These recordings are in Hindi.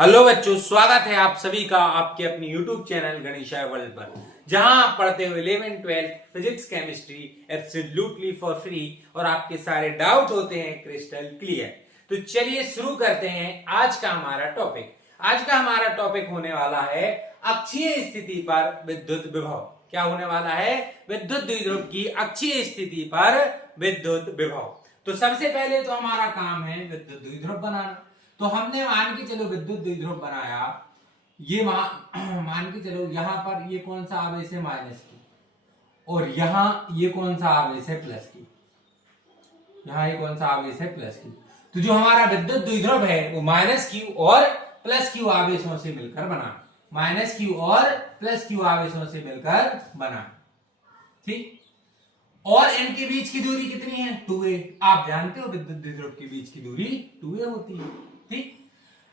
हेलो बच्चों, स्वागत है आप सभी का आपके अपनी YouTube चैनल गणेशाय वर्ल्ड पर, जहां आप पढ़ते हो 11th 12th physics chemistry absolutely for free और आपके सारे डाउट होते हैं क्रिस्टल क्लियर। तो चलिए शुरू करते हैं आज का हमारा टॉपिक। आज का हमारा टॉपिक होने वाला है अक्षीय स्थिति पर विद्युत विभव। क्या होने वाला है? विद्युत द्विध्रुव की अक्षीय स्थिति पर विद्युत विभव। तो सबसे पहले तो हमारा काम है विद्युत द्विध्रुव बनाना। तो हमने मान के चलो विद्युत द्विध्रुव बनाया, ये मान के चलो यहां पर ये कौन सा आवेश है माइनस की, और यहां ये कौन सा आवेश है प्लस की, यहां ये कौन सा आवेश है प्लस की। तो जो हमारा विद्युत द्विध्रुव है वो माइनस क्यू और प्लस क्यू आवेशों से मिलकर बना, माइनस क्यू और प्लस क्यू आवेशों से मिलकर बना। ठीक, और इनके बीच की दूरी कितनी है? 2a। आप जानते हो विद्युत द्विध्रुव के बीच की दूरी 2a होती है। ठीक,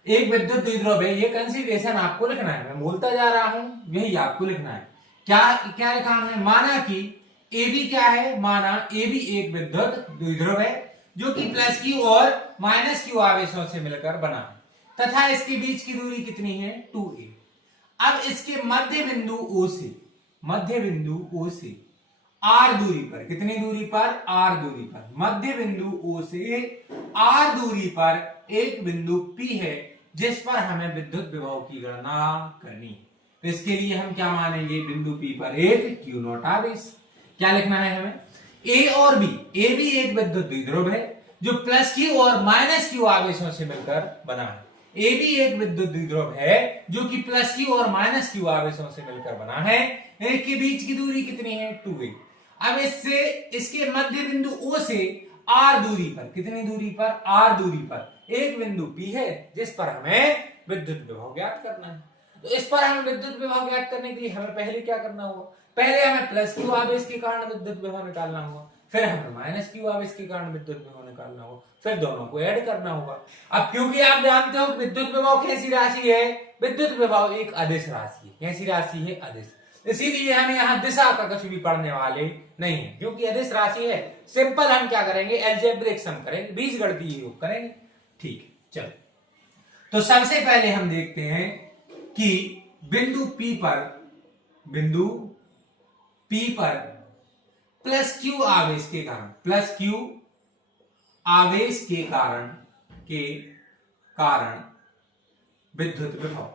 एक विद्युत द्विध्रुव है, ये कंसीडरेशन आपको लिखना है, मैं बोलता जा रहा हूं, यही आपको लिखना है। क्या क्या लिखा हमने? माना कि AB क्या है, माना AB एक विद्युत द्विध्रुव है जो कि प्लस क्यू और माइनस क्यू आवेशों से मिलकर बना है तथा इसके बीच की दूरी कितनी है? 2a। अब इसके मध्य बिंदु O से, मध्य बिंदु O से R दूरी पर, कितनी दूरी पर? R दूरी पर, मध्य बिंदु O से R दूरी पर एक बिंदु P है जिस पर हमें विद्युत विभव की गणना करनी है। तो इसके लिए हम क्या मानेंगे? बिंदु P पर एक Q नॉट आवेश। क्या लिखना है हमें? A और B, A भी एक विद्युत द्विध्रुव है जो प्लस Q और माइनस Q आवेशों से मिलकर बना है। A भी एक विद्युत द्विध्रुव है जो कि प्लस Q और माइनस Q आवेशों से मिलकर बना है। इनके बीच की दूरी कितनी है? 2a। अब इससे इसके मध्य बिंदु O से R दूरी पर, कितनी दूरी पर? R दूरी पर एक बिंदु P है जिस पर हमें विद्युत विभव ज्ञात करना है। तो इस पर हमें विद्युत विभव ज्ञात करने के लिए हमें पहले क्या करना होगा? पहले हमें प्लस क्यू आवेश के कारण विद्युत विभव निकालना होगा, फिर हमें माइनस क्यू आवेश के कारण विद्युत विभव निकालना होगा, फिर दोनों को ऐड करना होगा। अब क्योंकि आप जानते हो कि विद्युत विभव कैसी राशि है? विद्युत विभव एक अदिश राशि है। कैसी राशि है? अदिश। इसीलिए हम यहाँ दिशा का कुछ भी पढ़ने वाले नहीं है, क्योंकि अदिश राशि है। सिंपल हम क्या करेंगे? अलजेब्रिक सम करेंगे, बीजगणितीय योग करेंगे। ठीक है, चलो। तो सबसे पहले हम देखते हैं कि बिंदु P पर, बिंदु P पर प्लस क्यू आवेश के कारण, प्लस क्यू आवेश के कारण विद्युत विभव,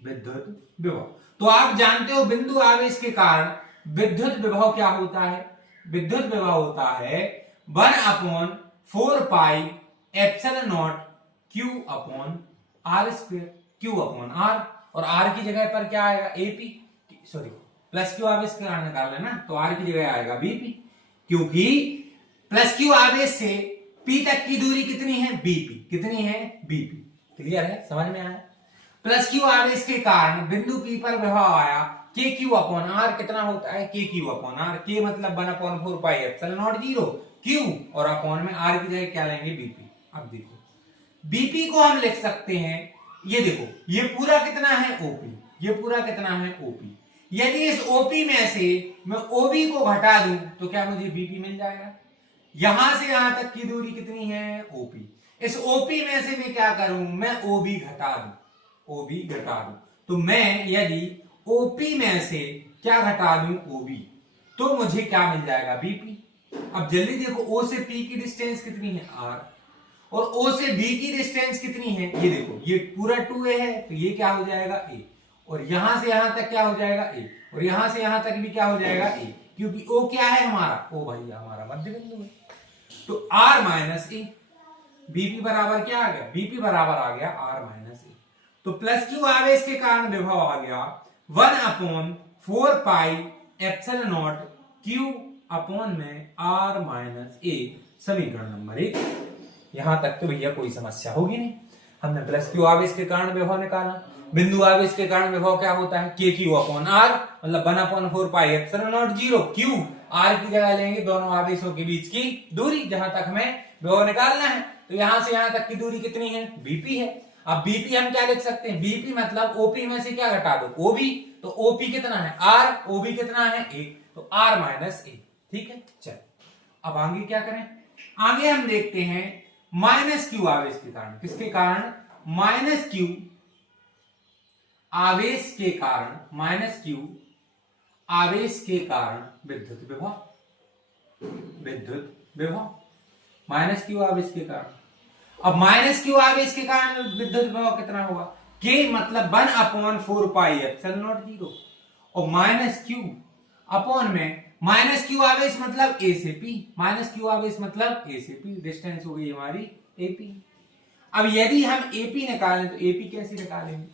विद्युत विभव। तो आप जानते हो बिंदु आवेश के कारण विद्युत विभव क्या होता है? विद्युत विभव होता है 1/4 pi epsilon not Q upon R square, Q upon R, और R की जगह पर क्या आएगा? AP, सॉरी प्लस क्यू आवेश के कारण निकालना है ना, तो R की जगह आएगा BP, क्योंकि प्लस क्यू आवेश से P तक की दूरी कितनी है? BP, कितनी है? BP। क्लियर है? समझ में आया? प्लस क्यू आवेश के कारण बिंदु P पर विभव आया के क्यू अपॉन आर। कितना होता है? के क्यू अपॉन आर। के मतलब 1/4 पाई एप्सिलॉन नॉट 0 क्यू, और अपॉन में आर की जगह क्या लेंगे? बीपी। अब देखो बीपी को हम लिख सकते हैं, ये देखो ये पूरा कितना है? ओपी। ये पूरा कितना है? ओपी। यदि इस ओपी में से मैं ओबी को घटा दूं तो क्या मुझे बीपी मिल जाएगा? यहां से यहां तक की दूरी कितनी है? ओपी। इस ओपी में से मैं क्या करूं? मैं ओबी घटा दूं, ओबी घटा दूं। तो मैं यदि ओपी में से क्या घटा दूं? ओबी, तो मुझे क्या मिल जाएगा? बीपी। अब जल्दी देखो, ओ से पी की डिस्टेंस कितनी है? आर, और ओ से बी की डिस्टेंस कितनी है? ये देखो ये पूरा 2a है, तो ये क्या हो जाएगा? ए, और यहां से यहां तक क्या हो जाएगा? ए, और यहां से यहां तक भी क्या हो जाएगा? ए, क्योंकि ओ क्या है हमारा? ओ भाई हमारा मध्य बिंदु है। तो आर माइनस ए, बीपी बराबर क्या आ गया? बीपी बराबर आ गया आर माइनस ए। तो प्लस क्यू आवेश के कारण विभव आ गया 1/4 pi epsilon not Q upon में आर माइनस ए। समीकरण नंबर 1। यहां तक तो भैया कोई समस्या होगी नहीं। हमने प्लस क्यू आवेश के कारण विभव निकाला। बिंदु आवेश के कारण विभव क्या होता है? के क्यू अपॉन आर, मतलब 1/4 pi epsilon naught 0 Q. R की जगह लेंगे दोनों आवेशों के बीच की दूरी, जहां तक हमें विभव निकालना है। तो यहां से यहां तक की दूरी कितनी है? बीपी है। अब बीपी हम क्या लिख सकते हैं? बीपी मतलब ओपी में से क्या घटा दो? ओबी। तो ओपी कितना है? आर, ओबी कितना है? ए, तो आर माइनस ए। ठीक है, चल अब आगे क्या करें? आगे हम देखते हैं माइनस क्यू आवेश के कारण। किसके कारण? माइनस क्यू आवेश के कारण माइनस क्यू आवेश के कारण विद्युत विभव माइनस क्यू आवेश के कारण। अब माइनस क्यू आवेश के कारण विद्युत विभव कितना होगा? के मतलब 1/4πε0 और माइनस क्यू अपॉन में माइनस क्यू आवेश मतलब ए से पी, माइनस क्यू आवेश मतलब ए से पी, डिस्टेंस हो गई हमारी एपी। अब यदि हम एपी निकालें तो एपी कैसे निकालेंगे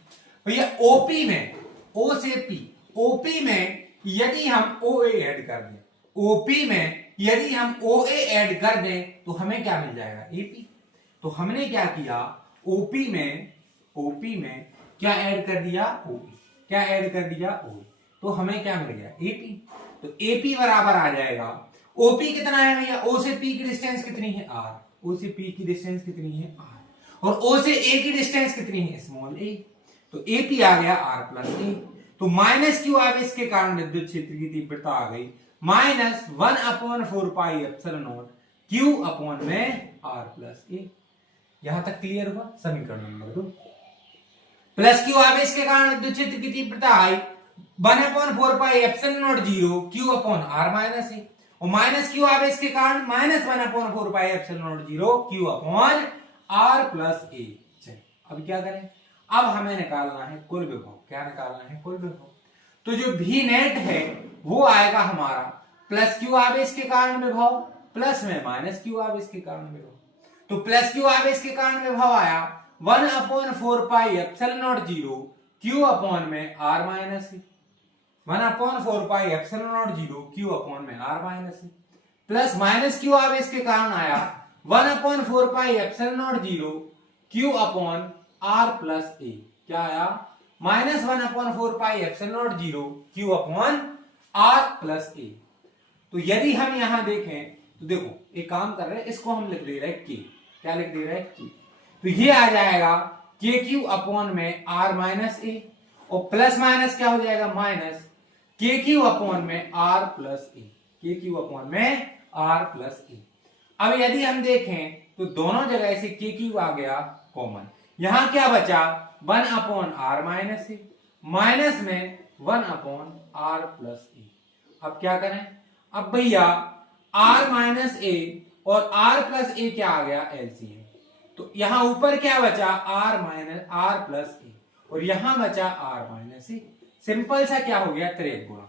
भैया? ओपी में ओ से पी, ओपी में यदि हम ओ ए ऐड कर दें, ओपी में यदि हम ओ ए ऐड कर दें तो हमें क्या मिल जाएगा? एपी। तो हमने क्या किया? ओपी में क्या ऐड कर दिया? ओई। क्या ऐड कर दिया? ओई। तो हमें क्या मिल गया? एपी। तो एपी बराबर आ जाएगा, ओपी कितना है भैया? ओ से पी की डिस्टेंस कितनी है? आर। ओ से पी की डिस्टेंस कितनी है? आर। और ओ से ए की डिस्टेंस कितनी है? स्मॉल ए। तो एपी आ गया आर प्लस ए। तो माइनस क्यू आवेश के कारण विद्युत क्षेत्र की तीव्रता आ गई माइनस 1/4πε0 क्यू अपॉन में आर प्लस ए। यहां तक क्लियर हुआ? समीकरण नंबर 2। प्लस क्यू आवेश के कारण विद्युत क्षेत्र की तीव्रता आई 1/4πε0 q upon are minus a, और माइनस क्यू आवेश के कारण minus 1/4πε0 q upon r plus a. अब क्या करें? अब हमें निकालना है कुल विभव। क्या निकालना है? कुल विभव। तो जो भी नेट है वो आएगा हमारा प्लस क्यू आवेश के कारण विभव प्लस में माइनस क्यू आवेश के कारण विभव। तो प्लस क्यू आवेश के कारण विभव आया 1/4πε0 क्यू अपॉन में r minus a, 1/4πε0 q upon में आर माइनस ए, प्लस माइनस क्यू आवेश के कारण आया 1/4πε0 q upon r plus a. क्या आया? Minus 1/4πε0 q upon r plus a. तो यदि हम यहां देखें तो देखो एक काम कर रहे हैं, इसको हम लिख दे रहे हैं के। क्या लिख दे रहे हैं? के। तो ये आ जाएगा के क्यू अपॉन में आर माइनस ए, और प्लस माइनस क्या हो जाएगा? माइनस के क्यू अपॉन में आर प्लस ए, के क्यू अपॉन में आर प्लस ए। अब यदि हम देखें तो दोनों जगह से के क्यू आ गया कॉमन, यहां क्या बचा? 1/r माइनस ए माइनस में 1/r प्लस ए। अब क्या करें? अब भैया r माइनस ए और r प्लस ए क्या आ गया? एलसीएम। तो यहां ऊपर क्या बचा? r माइनस r प्लस ए, और यहां बचा r माइनस ए। सिंपल सा क्या हो गया? त्रिक गुणा।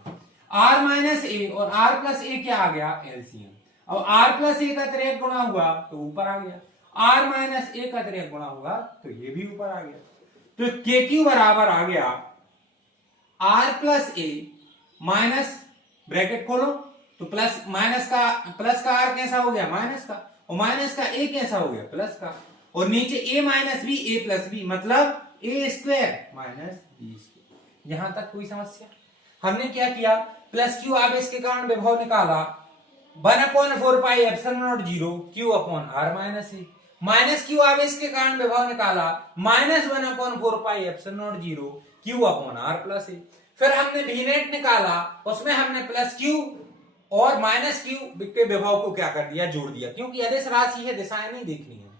r माइनस ए और r प्लस ए क्या आ गया? एलसीएम। अब r प्लस ए का त्रिक गुणा हुआ तो ऊपर आ गया, r माइनस ए का त्रिक गुणा हुआ तो ये भी ऊपर आ गया। तो के क्यू बराबर आ गया r प्लस ए माइनस, ब्रैकेट खोलो तो प्लस माइनस का r कैसा हो गया? माइनस का, और माइनस का a कैसा हो गया? प्लस का, और नीचे a minus B a plus B मतलब a square minus B square. यहां तक कोई समस्या? हमने क्या किया? प्लस क्यू आवेश के कारण विभव निकाला 1/4πε0 q upon are minus a, minus q आवेश के कारण विभव निकाला minus 1/4πε0 q upon r plus a. फिर हमने भी नेट निकाला, उसमें हमने प्लस क्यू और माइनस क्यू के विभव को क्या कर दिया? जोड़ दिया, क्योंकि अदिश राशि है, दिशाएं नहीं देखनी है,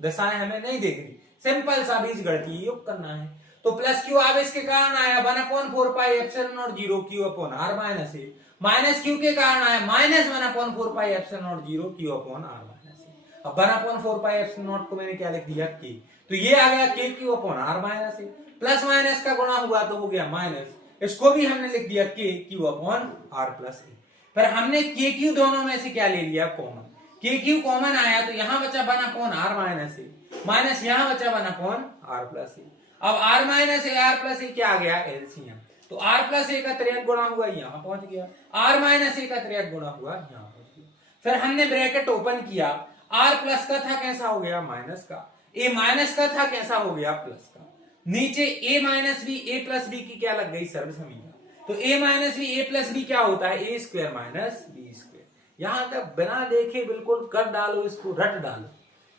दिशाएं हमें नहीं देखनी, सिंपल सा बीजगणितीय योग करना है। तो प्लस क्यू आवेश के कारण आया 1/4πε0 q upon are minus a, minus q के कारण आया minus 1/4πε0 q upon are minus a. अब 1/4πε0 को मैंने क्या लिख दिया? के। तो ये आ गया के Q upon are minus A, plus minus का गुणा हुआ तो हो गया माइनस, इसको भी हमने लिख दिया के Q upon r plus a. फिर हमने के क्यू दोनों में से क्या ले लिया? कॉमन। के क्यू कॉमन आया तो यहां बचा 1/r माइनस ए, माइनस यहां बचा 1/r प्लस ए। अब r minus A r plus a क्या आ गया? एलसीएम। तो r प्लस ए का त्रिक गुणा हुआ यहां पहुंच गया, r माइनस ए का त्रिक गुणा हुआ यहां पहुंच गया। फिर हमने ब्रैकेट ओपन किया, r प्लस का था कैसा हो गया? माइनस का, a माइनस का था कैसा हो गया? प्लस का, नीचे a minus B a plus B की क्या लग गई? सर्वसमीकरण। तो a minus B a plus B क्या होता है? a square minus B square. यहां तक बिना देखे बिल्कुल कर डालो, इसको रट डालो,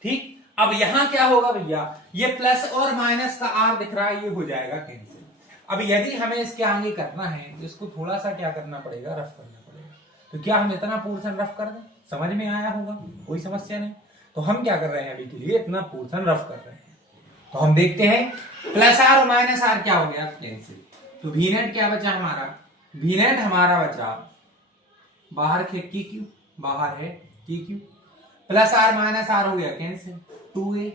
ठीक। अब यहां क्या होगा भैया? ये प्लस और माइनस का r दिख रहा है, ये हो जाएगा कैंसिल। अब यदि हमें इसके आगे करना है तो इसको थोड़ा सा क्या करना पड़ेगा? रफ करना पड़ेगा। तो क्या हम इतना पोर्शन रफ कर दें? समझ में आया होगा, कोई समस्या नहीं। तो हम क्या कर रहे हैं? अभी के लिए इतना पोर्शन रफ कर रहे हैं, तो हम देखते हैं प्लस आर और माइनस आर क्या हो गया, कैंसिल। तो वी नेट क्या बचा हमारा, वी नेट हमारा बचा बाहर के की क्यू, बाहर है की Q, plus R minus R हो गया कैंसिल, 2a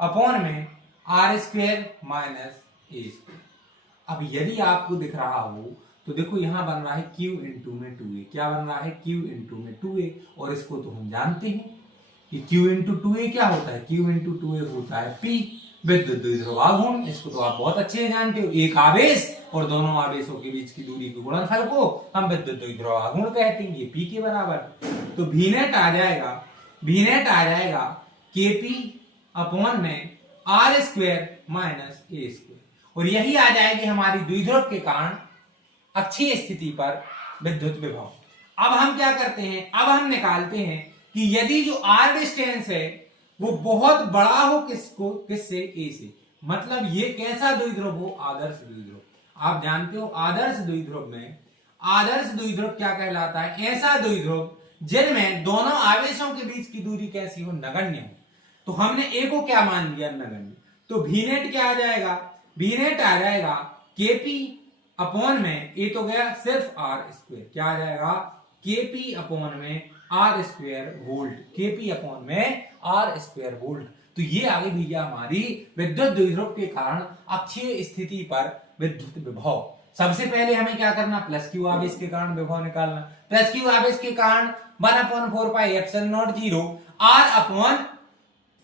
अपॉन में R square minus A square. अब यदि आपको दिख रहा हो तो देखो यहां बन रहा है q इंटू में 2a, क्या बन रहा है q इंटू में 2a, और इसको तो हम जानते हैं कि q इंटू 2a क्या होता है, q इंटू 2a होता है p विद्युत द्विध्रुव आघूर्ण। इसको तो आप बहुत अच्छे से जानते हो, एक आवेश और दोनों आवेशों के बीच की दूरी के गुणनफल को हम विद्युत द्विध्रुव आघूर्ण कहते हैं, ये p के बराबर। तो v नेट आ जाएगा, v नेट आ जाएगा kp अपॉन में R square minus A square, और यही आ जाएगी हमारी द्विध्रुव के कारण अक्षीय स्थिति पर विद्युत विभव। अब हम क्या करते हैं, अब हम निकालते हैं कि यदि जो आर डिस्टेंस है वो बहुत बड़ा हो किससे, ए से, मतलब ये कैसा द्विध्रुव हो, आदर्श द्विध्रुव। आप जानते हो आदर्श द्विध्रुव में, आदर्श द्विध्रुव क्या कहलाता है, ऐसा द्विध्रुव जिनमें दोनों आवेशों के बीच की दूरी कैसी हो, नगण्य हो। तो हमने ए को क्या मान लिया, नगण्य। तो वी नेट क्या आ जाएगा, वी नेट आ जाएगा केपी अपॉन में, ए तो गया सिर्फ आर स्क्वेयर, क्या आ जाएगा केपी अपॉन में R square volt, KP upon में आर स्क्वेयर वोल्ट। तो ये आगे भैया हमारी विद्युत द्विध्रुव के कारण अक्षीय स्थिति पर विद्युत विभव। सबसे पहले हमें क्या करना, प्लस क्यू आवेश के कारण विभव निकालना। प्लस क्यू आवेश के कारण 1/4πε0 r upon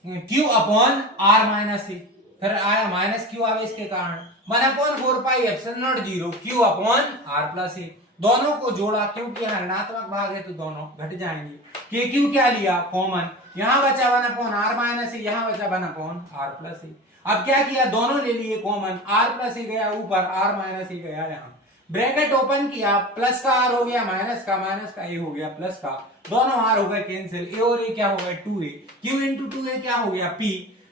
q upon are minus a, फिर आया माइनस क्यू आवेश के कारण 1/4πε0 q upon r plus a. दोनों को जोड़ा, क्योंकि यहाँ ऋणात्मक भाग है तो दोनों घट जाएंगे। के क्यू क्या लिया कॉमन, यहाँ बचा 1/r माइनस ए, यहाँ बचा 1/r प्लस ए। अब क्या किया, दोनों ले लिए कॉमन, r प्लस ए गया ऊपर, r माइनस ए गया यहाँ, ब्रैकेट ओपन किया, प्लस का r हो गया माइनस का a हो गया प्लस का, दोनों r हो गए कैंसिल, a और a क्या हो गया 2a, q इंटू 2a क्या हो गया p,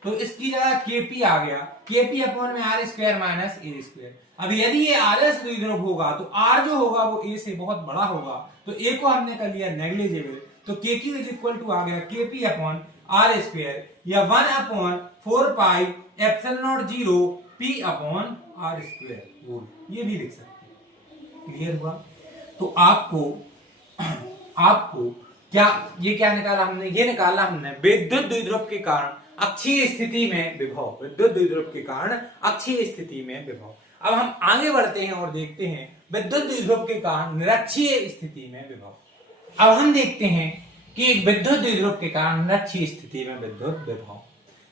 तो इसकी जगह kp आ गया, kp अपॉन में R square minus A square. अब यदि ये आदर्श द्विध्रुव होगा तो r जो होगा वो a से बहुत बड़ा होगा, तो a को हमने कर लिया नेग्लिजिबल, तो kq इज इक्वल टू आ गया kp अपॉन आर स्क्वायर या 1/4πε0 p अपॉन आर स्क्वायर, ये भी लिख सकते हैं। क्लियर हुआ। तो आपको क्या ये क्या निकाला हमने, ये निकाला हमने विद्युत द्विध्रुव के कारण अक्षीय स्थिति में विभव, विद्युत द्विध्रुव के कारण अक्षीय स्थिति में विभव। अब हम आगे बढ़ते हैं और देखते हैं विद्युत द्विध्रुव के कारण निरक्षीय स्थिति में विभव। अब हम देखते हैं कि एक विद्युत द्विध्रुव के कारण निरक्षीय स्थिति में विद्युत विभव।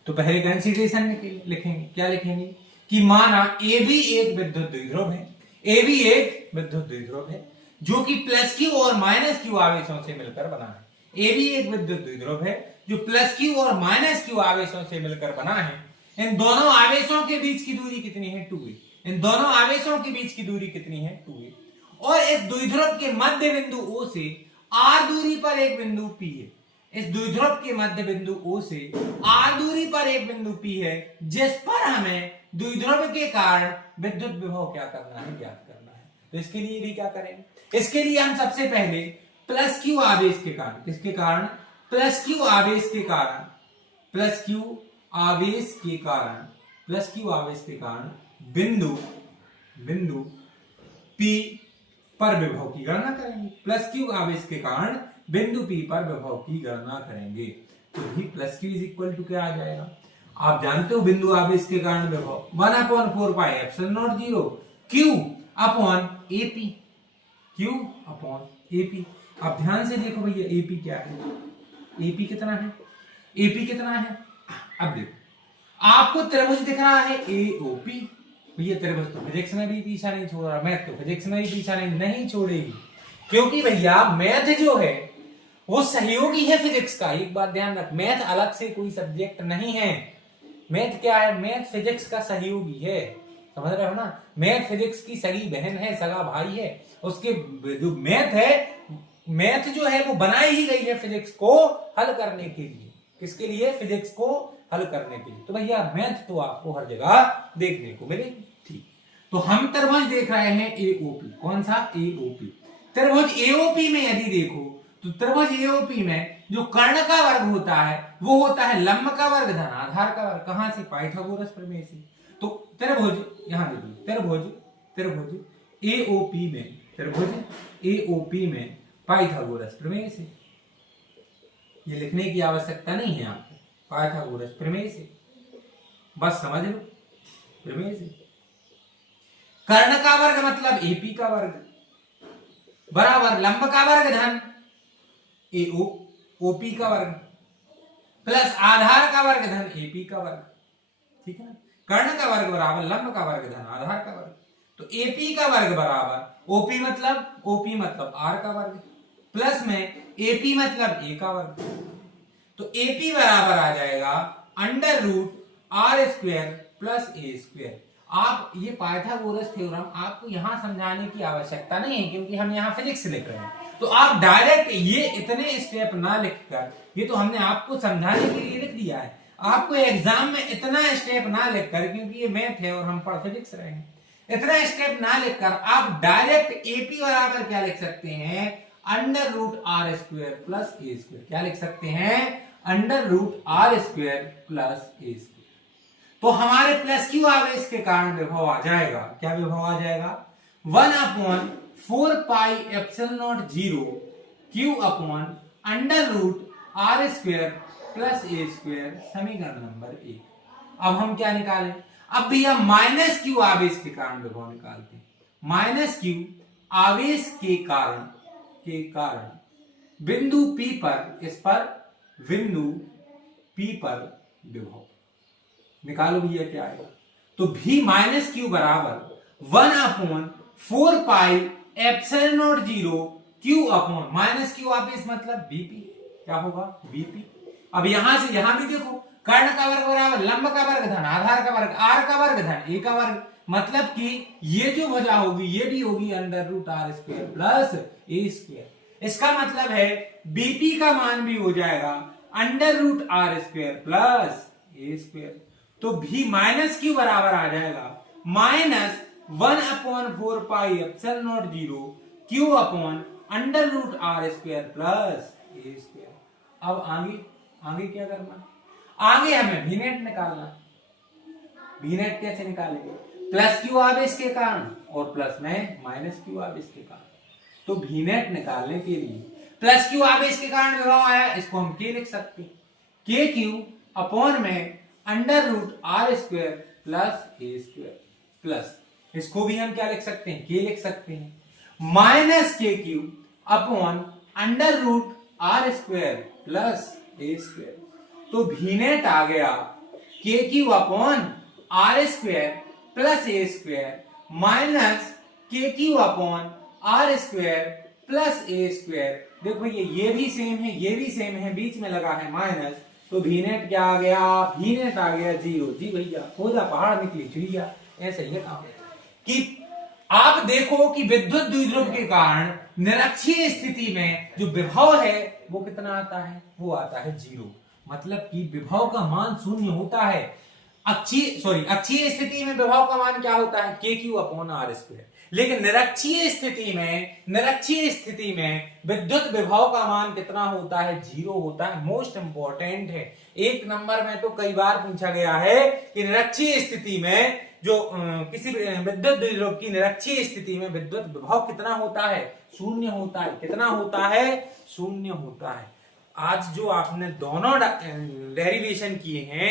तो पहले कंसीडरेशन लिखेंगे, क्या लिखेंगे कि माना ए भी एक विद्युत द्विध्रुव है, ए भी एक विद्युत द्विध्रुव है जो कि प्लस क्यू और माइनस क्यू आवेशों से मिलकर बना है। ए भी एक विद्युत द्विध्रुव है जो प्लस क्यू और माइनस क्यू आवेशों से मिलकर बना है। इन दोनों आवेशों के बीच की दूरी कितनी है, 2a। इन दोनों आवेशों के बीच की दूरी कितनी है, 2a। और इस द्विध्रुव के मध्य बिंदु O से r दूरी पर एक बिंदु P है। इस द्विध्रुव के मध्य बिंदु O से r दूरी पर एक बिंदु P है, जिस पर हमें द्विध्रुव के कारण विद्युत विभव क्या करना है, ज्ञात करना है। तो इसके लिए भी क्या करेंगे, इसके लिए हम सबसे पहले प्लस क्यू आवेश के कारण, किसके कारण, प्लस क्यू आवेश के कारण, प्लस क्यू आवेश के कारण, प्लस क्यू आवेश के कारण बिंदु P पर विभव की गणना करेंगे। प्लस क्यू आवेश के कारण बिंदु P पर विभव की गणना करेंगे। तो भी plus Q is equal to क्या आ जाएगा, आप जानते हो बिंदु आवेश के कारण विभव 1/4πε0 Q upon AP, Q upon AP। अब ध्यान से देखो भैया AP क्या है, AP कितना है, AP कितना है। अब देखो आपको त्रिभुज दिख रहा है AOP, भैया त्रिभुज तो फिजिक्स में भी पीछा नहीं छोड़ रहा, मैथ तो फिजिक्स में भी पीछा नहीं छोड़ेगी, क्योंकि भैया मैथ जो है वो सहयोगी है फिजिक्स का। एक बात ध्यान रख, मैथ अलग से कोई सब्जेक्ट नहीं है। मैथ क्या है, मैथ फिजिक्स का सहयोगी है, समझ रहे हो ना। मैथ फिजिक्स की सगी बहन है, सगा भाई है। उसके जो मैथ है, मैथ जो है वो बनाई ही गई है फिजिक्स को हल करने के लिए। किसके लिए, फिजिक्स को हल करने के लिए। तो भैया मैथ तो आपको हर जगह देखने को मिलेगी। ठीक, तो हम त्रिभुज देख रहे हैं एओपी। कौन सा, एओपी। त्रिभुज एओपी में यदि देखो तो त्रिभुज एओपी में जो कर्ण का वर्ग होता है वो होता है लंब का वर्ग धन आधार का वर्ग। कहां से? पाइथागोरस प्रमेय से। तो त्रिभुज, यहां देखिए त्रिभुज एओपी में, त्रिभुज एओपी में पाइथागोरस प्रमेय से। ये लिखने की आवश्यकता नहीं है आपको, पाइथागोरस प्रमेय से बस समझ लो, प्रमेय से। कर्ण का वर्ग मतलब एपी का वर्ग बराबर लंब का वर्ग धन एओ ओपी का वर्ग प्लस आधार का वर्ग धन एपी का वर्ग। ठीक है ना? कर्ण का वर्ग बराबर लंब का वर्ग धन आधार का वर्ग। तो एपी का वर्ग बराबर ओपी मतलब आर का वर्ग प्लस में एपी मतलब ए का वर्ग। तो एपी बराबर आ जाएगा under root are square plus A square. आप ये पाइथागोरस थ्योरम आपको यहां समझाने की आवश्यकता नहीं है क्योंकि हम यहां फिजिक्स लिख रहे हैं। तो आप डायरेक्ट ये इतने स्टेप ना लिखकर, ये तो हमने आपको समझाने के लिए लिख दिया है, आपको एग्जाम में इतना स्टेप ना लिखकर, क्योंकि ये मैथ है और हम पढ़ फिजिक्स रहे हैं, इतना स्टेप ना लिखकर आप डायरेक्ट एपी बराबर क्या लिख सकते हैं? Under root are square plus A square. क्या लिख सकते हैं? Under root are square plus A square. तो हमारे प्लस क्यू आवेश के कारण विभव आ जाएगा। क्या विभव आ जाएगा? 1/4 pi epsilon naught 0 Q upon under root are square plus A square, समीकरण नंबर 1। अब हम क्या निकालें? अब भैया माइनस क्यू आवेश के कारण विभव निकालते हैं। माइनस क्यू आवेश के कारण बिंदु P पर, इस पर बिंदु P पर विभव निकालो भैया क्या आएगा? तो V माइनस क्यू बराबर 1/4 pi epsilon naught 0 Q upon minus q आवेश मतलब बीपी। क्या होगा? बीपी। अब यहां से यहां भी देखो, कर्ण का वर्ग बराबर लंब का वर्ग धन आधार का वर्ग आर का वर्ग धन ए का वर्ग, मतलब कि ये जो भुजा होगी ये भी होगी under root are square plus A square. इसका मतलब है बीपी का मान भी हो जाएगा under root are square plus A square. तो भी माइनस क्यू बराबर आ जाएगा minus 1/4 pi epsilon naught 0 Q upon under root are square plus A square. अब आगे क्या करना? आगे हमें भी नेट निकालना। भी नेट कैसे निकालेंगे? प्लस क्यू आवेश के कारण और प्लस में माइनस क्यू आवेश के कारण। तो भी नेट निकालने के लिए प्लस क्यू आवेश के कारण विभव आया, इसको हम के लिख सकते हैं, के क्यू अपॉन में under root are square plus A square plus, इसको भी हम क्या लिख सकते हैं? के लिख सकते हैं minus k Q upon under root are square plus A square. तो भी नेट आ गया के Q upon r square plus ए square minus k Q upon r square plus ए स्क्वायर। देखो ये भी सेम है, ये भी सेम है, बीच में लगा है माइनस, तो भी नेट क्या आ गया? भी नेट आ गया 0। जी भैया हो जा पहाड़ निकली चिड़िया, ऐसा ही है काम। कि आप देखो कि विद्युत द्विध्रुव के कारण निरक्षीय स्थिति में जो विभव है वो कितना आता है? वो आता है 0। मतलब कि विभव का मान 0 होता है। अक्षीय स्थिति में विभव का मान क्या होता है? के क्यू अपॉन आर स्क्वायर। लेकिन निरक्षीय स्थिति में विद्युत विभव का मान कितना होता है? 0 होता है। मोस्ट इंपॉर्टेंट है, 1 नंबर में तो कई बार पूछा गया है कि निरक्षीय स्थिति में जो किसी विद्युत द्विध्रुव की निरक्षीय स्थिति में विद्युत विभव कितना होता है? 0 होता है। कितना होता है? 0 होता है। आज जो आपने दोनों डेरिवेशन किए हैं,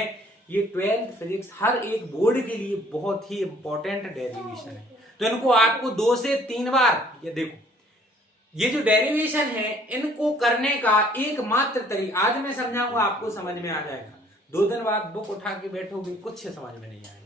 ये 12th फिजिक्स हर एक बोर्ड के लिए बहुत ही इंपॉर्टेंट डेरिवेशन है। तो इनको आपको 2 से 3 बार, ये देखो ये जो डेरिवेशन है इनको करने का एकमात्र तरीका आज मैं समझाऊंगा, आपको समझ में आ जाएगा। 2 दिन बाद बुक उठा के बैठोगे कुछ समझ में नहीं आएगा।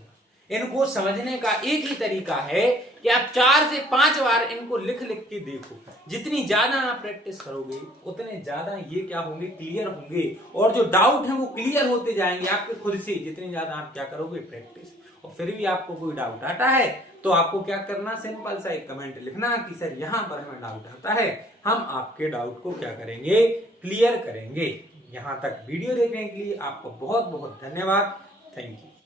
इनको समझने का एक ही तरीका है कि आप 4 से 5 बार इनको लिख लिख के देखो। जितनी ज्यादा आप प्रैक्टिस करोगे उतने ज्यादा ये क्या होंगे? क्लियर होंगे। और जो डाउट है वो क्लियर होते जाएंगे आपके खुद से, जितनी ज्यादा आप क्या करोगे? प्रैक्टिस। और फिर भी आपको कोई डाउट आता है तो आपको क्या करना? सिंपल सा एक कमेंट लिखना कि सर यहाँ पर हमें डाउट आता है, हम आपके डाउट को क्या करेंगे? क्लियर करेंगे। यहाँ तक वीडियो देखने के लिए आपको बहुत बहुत धन्यवाद। Thank you.